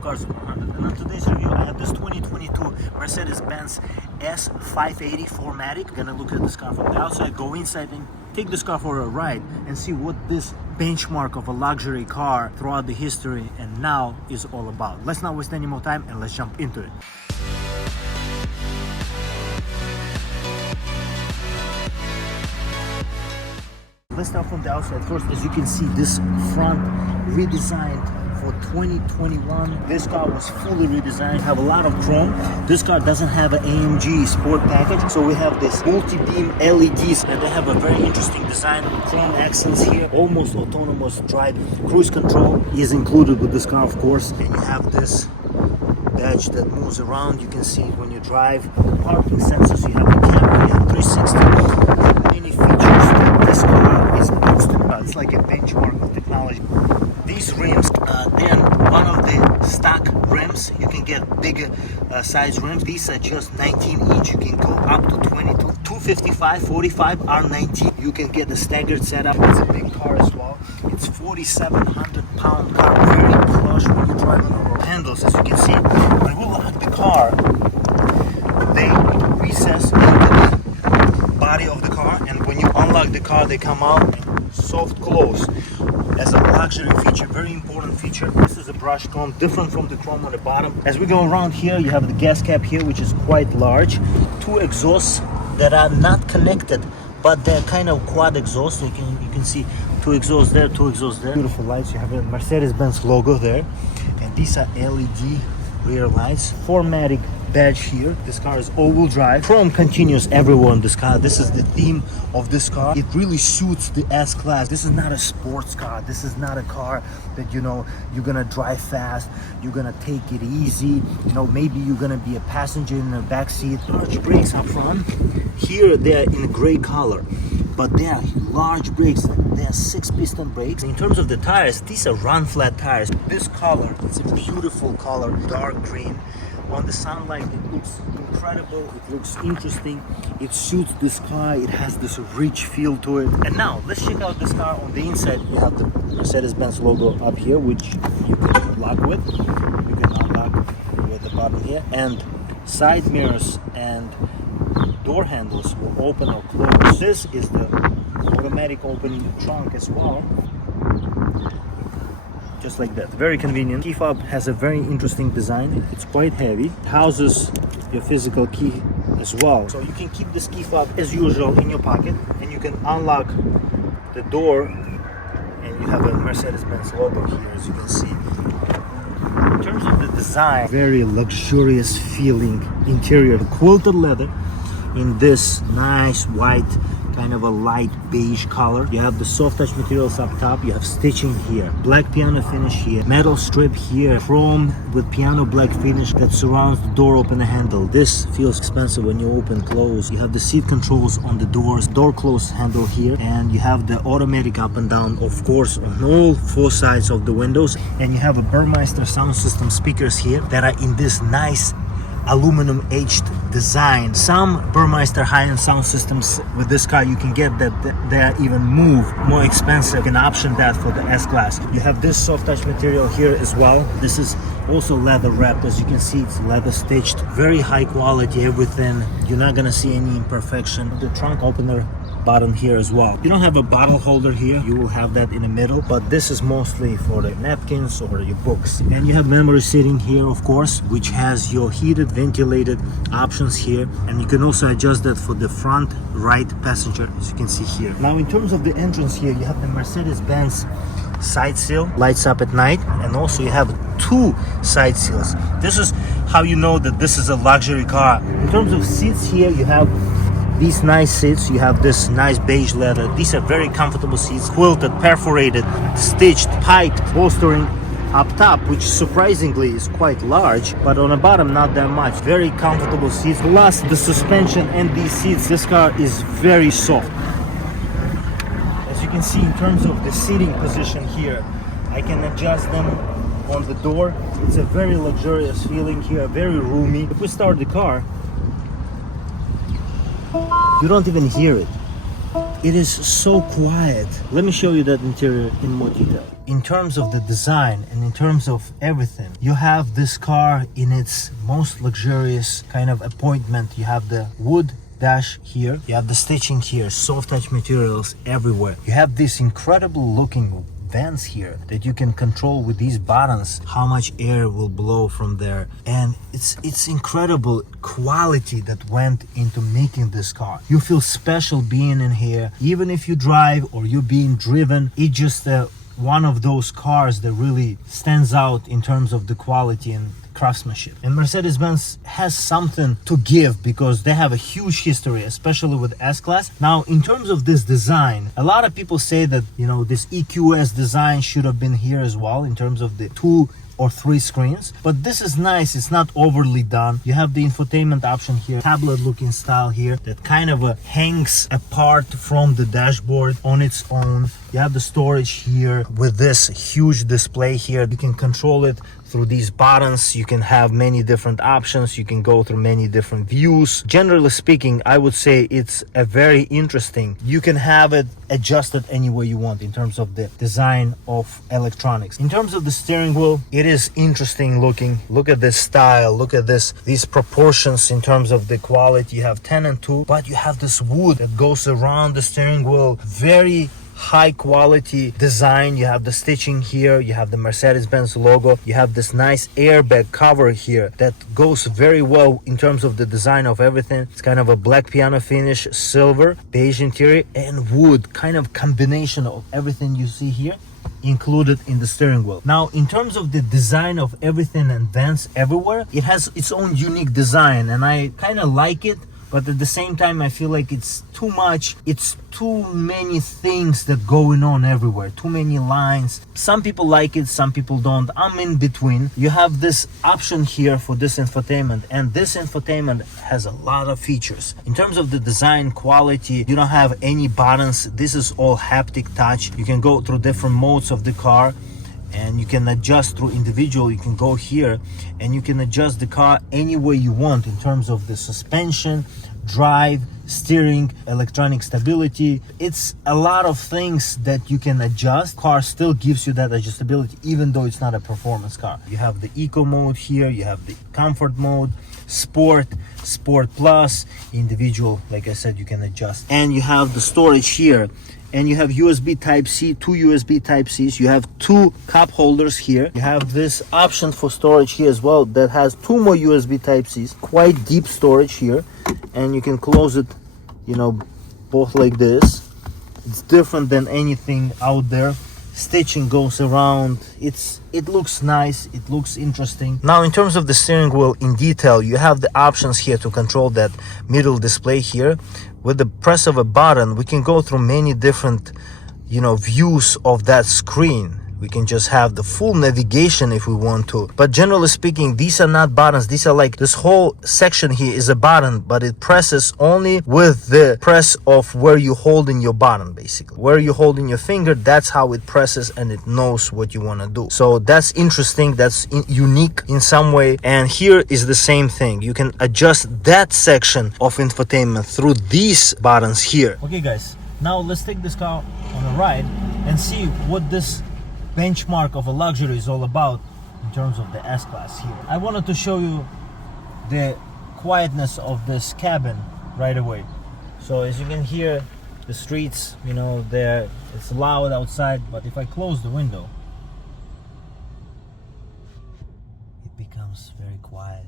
for cars of 100. And on today's review, I have this 2022 Mercedes-Benz S580 for Matic. We're gonna look at this car from the outside, go inside, and take this car for a ride and see what this benchmark of a luxury car throughout the history and now is all about. Let's not waste any more time and let's jump into it. Let's start from the outside first. As you can see, this front redesigned for 2021. This car was fully redesigned, have a lot of chrome. This car doesn't have an AMG sport package, so we have this multi-beam LEDs and they have a very interesting design. Chrome accents here, almost autonomous drive. Cruise control is included with this car, of course, and you have this badge that moves around. You can see it when you drive. Parking sensors, you have a camera, you have 360. Many features. This car is boosted. It's like a benchmark of technology. These rims, they're one of the stock rims. You can get bigger size rims. These are just 19 inch. You can go up to 22, 255, 45, R19. You can get the staggered setup. It's a big car as well. It's 4,700 pound car, very plush when you drive on the road. Handles, as you can see, when we lock the car, they recess into the body of the car, and when you unlock the car, they come out soft close. As a luxury feature, very important feature. This is a brushed chrome, different from the chrome on the bottom. As we go around here, you have the gas cap here, which is quite large. Two exhausts that are not connected, but they're kind of quad exhaust. You can see two exhausts there, two exhausts there. Beautiful lights. You have a Mercedes-Benz logo there, and these are LED rear lights. 4Matic badge here. This car is all-wheel drive. Chrome continues everywhere on this car. This is the theme of this car. It really suits the S-Class. This is not a sports car. This is not a car that, you know, you're gonna drive fast, you're gonna take it easy, you know, maybe you're gonna be a passenger in the back seat. Large brakes up front. Here they're in gray color, but they are large brakes. They are 6-piston brakes. In terms of the tires, these are run flat tires. This color, it's a beautiful color, dark green. On the sunlight, it looks incredible, it looks interesting, it suits this car, it has this rich feel to it. And now, let's check out this car on the inside. You have the Mercedes-Benz logo up here, which you can lock with. You can unlock with the button here. And side mirrors and door handles will open or close. This is the automatic opening trunk as well. Just like that, very convenient. Key fob has a very interesting design. It's quite heavy. It houses your physical key as well. So you can keep this key fob as usual in your pocket, and you can unlock the door, and you have a Mercedes-Benz logo here, as you can see. In terms of the design, very luxurious feeling interior. Quilted leather in this nice white, kind of a light beige color. You have the soft touch materials up top. You have stitching here, black piano finish here, metal strip here, chrome with piano black finish that surrounds the door opener handle. This feels expensive when you open close. You have the seat controls on the doors, door close handle here, and you have the automatic up and down, of course, on all four sides of the windows. And you have a Burmeister sound system speakers here that are in this nice aluminum aged design. Some Burmeister high-end sound systems with this car you can get that they are even more expensive. You can option that for the S-Class. You have this soft touch material here as well. This is also leather wrapped. As you can see, it's leather stitched, very high quality, everything. You're not gonna see any imperfection. The trunk opener button here as well. You don't have a bottle holder here, you will have that in the middle, but this is mostly for the napkins or your books. And you have memory seating here, of course, which has your heated, ventilated options here, and you can also adjust that for the front right passenger, as you can see here. Now, in terms of the entrance here, you have the Mercedes-Benz side seal, lights up at night, and also you have two side seals. This is how you know that this is a luxury car. In terms of seats here, you have these nice seats. You have this nice beige leather. These are very comfortable seats, quilted, perforated, stitched, piped, bolstering up top, which surprisingly is quite large, but on the bottom not that much. Very comfortable seats, plus the suspension and these seats. This car is very soft. As you can see, in terms of the seating position here, I can adjust them on the door. It's a very luxurious feeling here, very roomy. If we start the car, you don't even hear it. It is so quiet. Let me show you that interior in more detail. in terms of the design and in terms of everything, you have this car in its most luxurious kind of appointment. You have the wood dash here, you have the stitching here, soft touch materials everywhere. You have this incredible looking vents here that you can control with these buttons how much air will blow from there, and it's incredible quality that went into making this car. You feel special being in here, even if you drive or you're being driven. It just one of those cars that really stands out in terms of the quality and craftsmanship. And Mercedes-Benz has something to give because they have a huge history, especially with S-Class. Now, in terms of this design, a lot of people say that, you know, this EQS design should have been here as well in terms of the 2 or 3 screens, but this is nice. It's not overly done. You have the infotainment option here, tablet looking style here that kind of hangs apart from the dashboard on its own. You have the storage here with this huge display here. You can control it through these buttons. You can have many different options. You can go through many different views. Generally speaking, I would say it's a very interesting. You can have it adjusted any way you want in terms of the design of electronics. In terms of the steering wheel, it is interesting looking. Look at this style. Look at these proportions in terms of the quality. You have 10 and 2, but you have this wood that goes around the steering wheel. Very high quality design. You have the stitching here, you have the Mercedes-Benz logo, you have this nice airbag cover here that goes very well in terms of the design of everything. It's kind of a black piano finish, silver, beige interior, and wood, kind of combination of everything you see here included in the steering wheel. Now, in terms of the design of everything and vents everywhere, it has its own unique design, and I kind of like it. But at the same time, I feel like it's too much. It's too many things that going on everywhere. Too many lines. Some people like it, some people don't. I'm in between. You have this option here for this infotainment, and this infotainment has a lot of features. In terms of the design quality, you don't have any buttons. This is all haptic touch. You can go through different modes of the car, and you can adjust through individual. You can go here and you can adjust the car any way you want in terms of the suspension, drive, steering, electronic stability. It's a lot of things that you can adjust. Car still gives you that adjustability even though it's not a performance car. You have the eco mode here, you have the comfort mode, sport, sport plus, individual. Like I said, you can adjust, and you have the storage here. And you have USB Type-C, 2 USB Type-Cs. You have 2 cup holders here. You have this option for storage here as well that has 2 more USB Type-Cs. Quite deep storage here. And you can close it, you know, both like this. It's different than anything out there. Stitching goes around. It looks nice. It looks interesting. Now, in terms of the steering wheel in detail, you have the options here to control that middle display here. With the press of a button, we can go through many different, you know, views of that screen. We can just have the full navigation if we want to. But generally speaking, these are not buttons. These are like, this whole section here is a button, but it presses only with the press of where you hold in your button, basically. Where you hold in your finger, that's how it presses and it knows what you want to do. So that's interesting. That's unique in some way. And here is the same thing. You can adjust that section of infotainment through these buttons here. Okay, guys, now let's take this car on a ride and see what this benchmark of a luxury is all about in terms of the S-Class here. I wanted to show you the quietness of this cabin right away. So as you can hear, the streets, you know, it's loud outside, but if I close the window, it becomes very quiet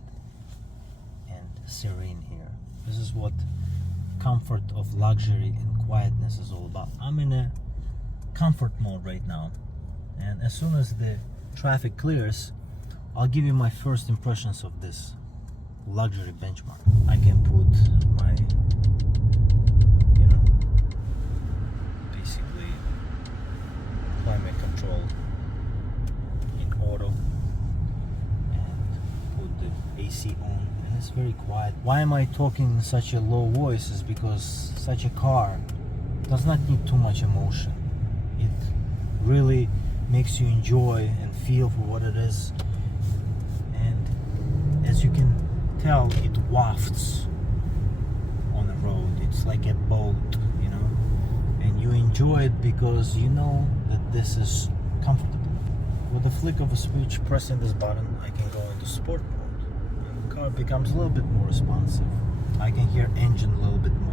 and serene here. This is what comfort of luxury and quietness is all about. I'm in a comfort mode right now. And as soon as the traffic clears, I'll give you my first impressions of this luxury benchmark. I can put my, you know, basically climate control in auto and put the AC on, and it's very quiet. Why am I talking in such a low voice? Is because such a car does not need too much emotion. It really makes you enjoy and feel for what it is, and as you can tell, it wafts on the road. It's like a boat, you know, and you enjoy it because you know that this is comfortable. With the flick of a switch, pressing this button, I can go into sport mode. And the car becomes a little bit more responsive. I can hear engine a little bit more.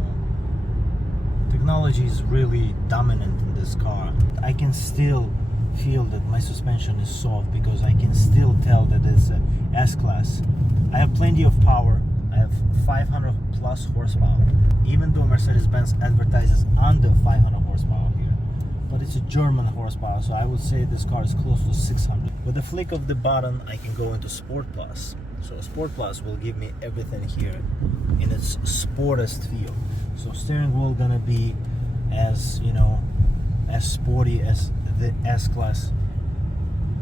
Technology is really dominant in this car. I can still feel that my suspension is soft because I can still tell that it's a S-Class. I have plenty of power. I have 500 plus horsepower. Even though Mercedes-Benz advertises under 500 horsepower here. But it's a German horsepower, so I would say this car is close to 600. With the flick of the button, I can go into Sport Plus. So Sport Plus will give me everything here in its sportest feel. So steering wheel gonna be as, you know, as sporty as the S-Class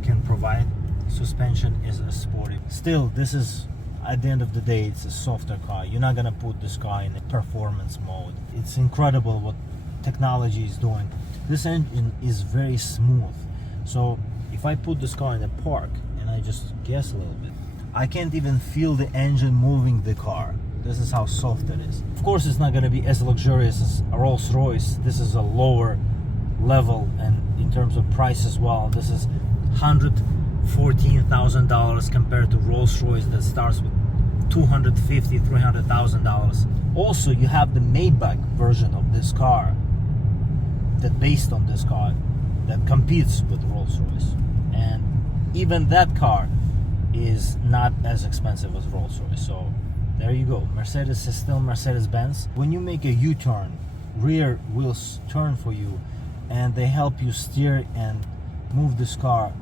can provide. Suspension is as sporty. Still, this is, at the end of the day, it's a softer car. You're not gonna put this car in a performance mode. It's incredible what technology is doing. This engine is very smooth. So if I put this car in a park and I just guess a little bit, I can't even feel the engine moving the car. This is how soft it is. Of course, it's not gonna be as luxurious as a Rolls-Royce. This is a lower level, and in terms of price as well, this is $114,000 compared to Rolls-Royce that starts with $250,000, $300,000. Also, you have the Maybach version of this car that based on this car that competes with Rolls-Royce, and even that car is not as expensive as Rolls-Royce. So there you go. Mercedes is still Mercedes-Benz. When you make a U-turn, rear wheels turn for you, and they help you steer and move this car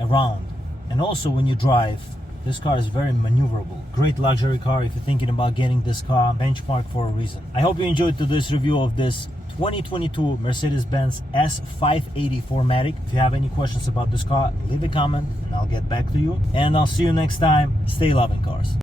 around. And also when you drive, this car is very maneuverable. Great luxury car if you're thinking about getting this car. Benchmark for a reason. I hope you enjoyed today's review of this 2022 Mercedes-Benz S580 Matic. If you have any questions about this car, leave a comment and I'll get back to you. And I'll see you next time. Stay loving cars.